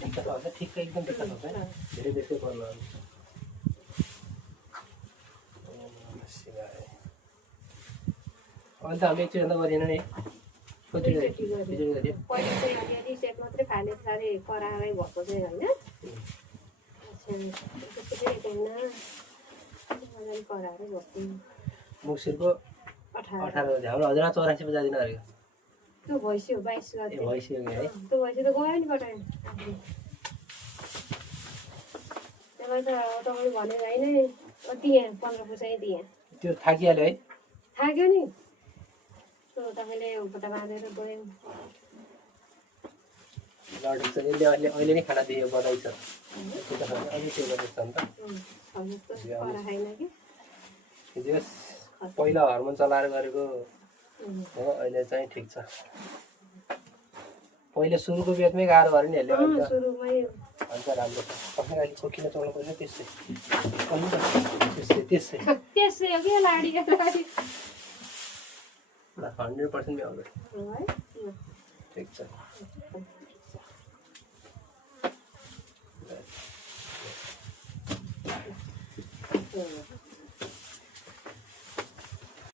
ठिक छ ठिक एकदम ठिक छ धेरै बेसी पर्नु अन्त हामी एकचोटि गरेन नि पहिले चाहिँ अलिअलि सेट मात्रै फाले साह्रै करारै भएको चाहिँ होइन करारै भएको मुसिरको 18 बजे हाम्रो हजुर 84 बजे दिन आयो त्यो भइसक्यो 22 गते भइसक्यो है त्यो भइसक्यो त गयो नि कटायो त्यसलाई त तपाईले भने होइन दिएँ 15 चाहिँ दिएँ त्यो थाकिहाल्यो है थाक्यो नि त्यो तपाईले उपटा बाँधेर गयो लड्छ यसले अहिले नै खाना दियो बधाई छ त्यो त अलि त्यो गर्छ नि त करा खाइन कि जस पहिला हर्मोन चलाएर गरेको हो अहिले चाहिँ ठिक छ पहिले सुरुको बेतमै गाह्रो भयो नि यसले सुरुमै अन्त राम्रो छ कसैले अलि खोकिन चल्नु पर्छ त्यसै त्यसै हो कि लाडी 100% भ्याउँछ ठिक छ